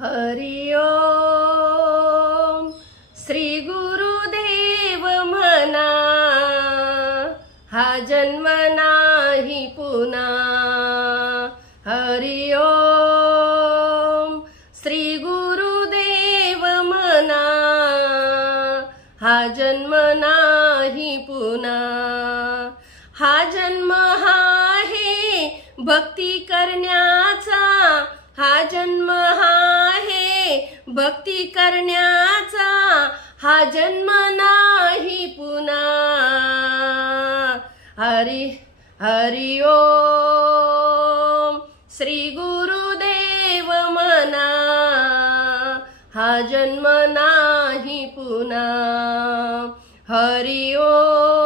हरि ओम श्री गुरुदेव म्हणा, हा जन्म नाही पुन्हा। हरि ओम श्री गुरुदेव म्हणा, हा जन्म नाही पुन्हा। हा जन्म आहे भक्ती करण्याचा, हा जन्म आहे भक्ती करण्याचा, हा जन्म नाही पुन्हा। हरि ओम श्री गुरुदेव म्हणा, हा जन्म नाही पुन्हा। हरि ओम।